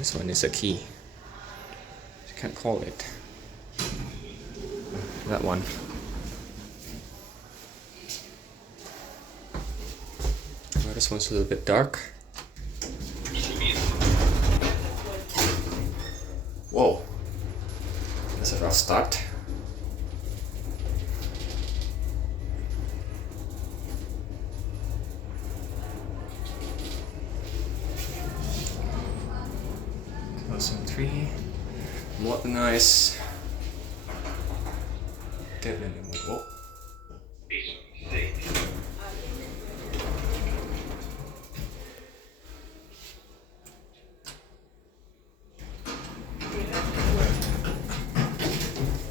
This one is a key. You can't call it. That one. Oh, this one's a little bit dark. Whoa. That's a rough start. Some 3. Modernize. Definitely more. Oh.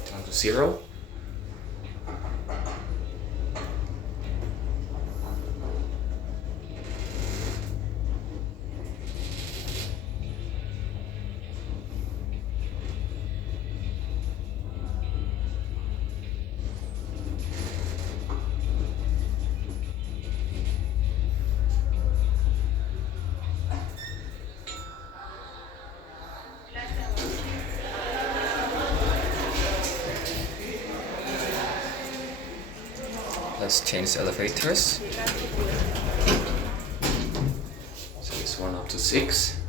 Down to 0. Let's change the elevators. So this one up to 6.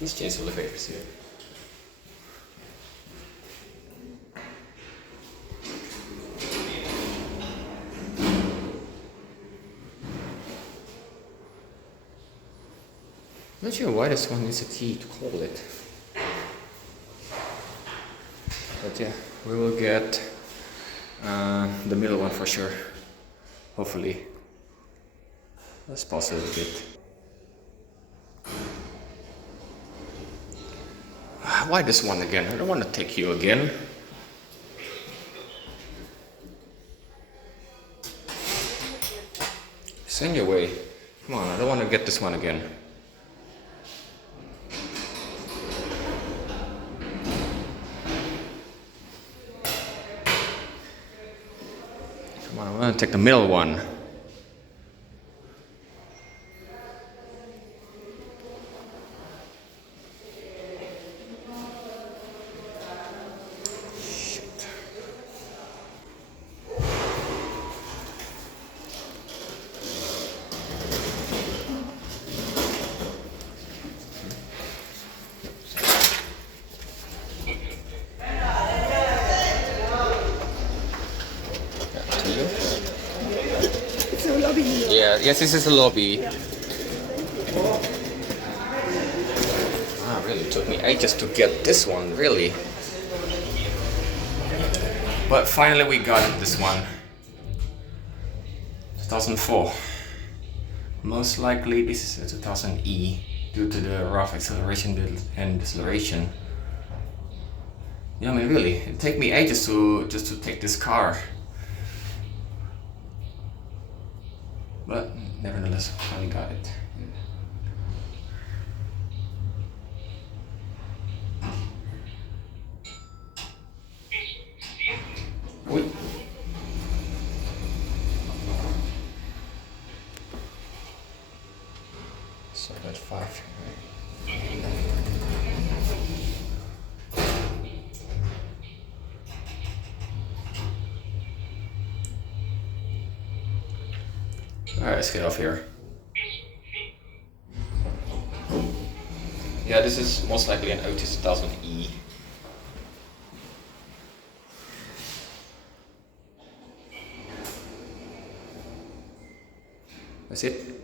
Let's change the elevators here. Not sure why this one is a key to call it. But yeah, we will get the middle one for sure. Hopefully. Let's pause it a bit. Why this one again? I don't want to take you again. Send your way. Come on, I don't want to get this one again. Come on, I want to take the middle one. Yeah, yes, this is the lobby. Yeah. Really took me ages to get this one, really. But finally we got this one. 2004. Most likely this is a 2000E due to the rough acceleration and deceleration. Yeah, I mean really, it took me ages to take this car. But nevertheless, finally got it. Wait. So that's 5. Alright, let's get off here. Yeah, this is most likely an OTIS 1000E. That's it.